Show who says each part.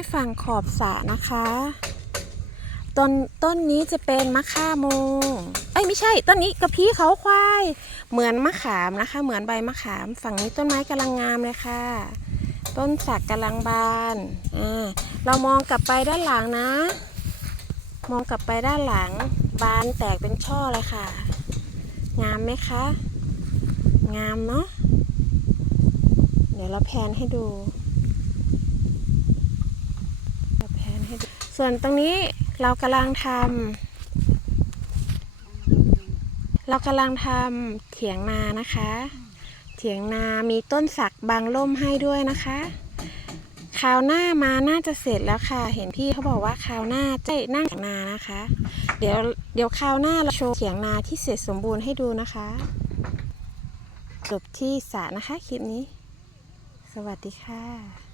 Speaker 1: ให้ฝั่งขอบสระนะคะ ต้นต้นนี้จะเป็นมะข่าโมงเอ้ยไม่ใช่ ต้นนี้กระพี้เขาควาย เหมือนมะขามนะคะ เหมือนใบมะขาม ฝั่งนี้ต้นไม้กำลังงามเลยค่ะ ต้นสักกำลังบานอ่าเรามองกลับไปด้านหลังนะ มองกลับไปด้านหลัง บานแตกเป็นช่อเลยค่ะ งามไหมคะ งามเนาะเดี๋ยวเราแพนให้ดูเราแพนให้ดู ส่วนตรงนี้เรากำลังทำเรากำลังทำเถียงนานะคะ เถียงนามีต้นสักบางล่มให้ด้วยนะคะคราวหน้ามาน่าจะเสร็จแล้วค่ะ เห็นพี่เขาบอกว่าคราวหน้าจะนั่งเถียงนานะคะ เดี๋ยวเดี๋ยวคราวหน้าเราโชว์เถียงนาที่เสร็จสมบูรณ์ให้ดูนะคะจบที่สระนะคะคลิปนี้ สวัสดีค่ะ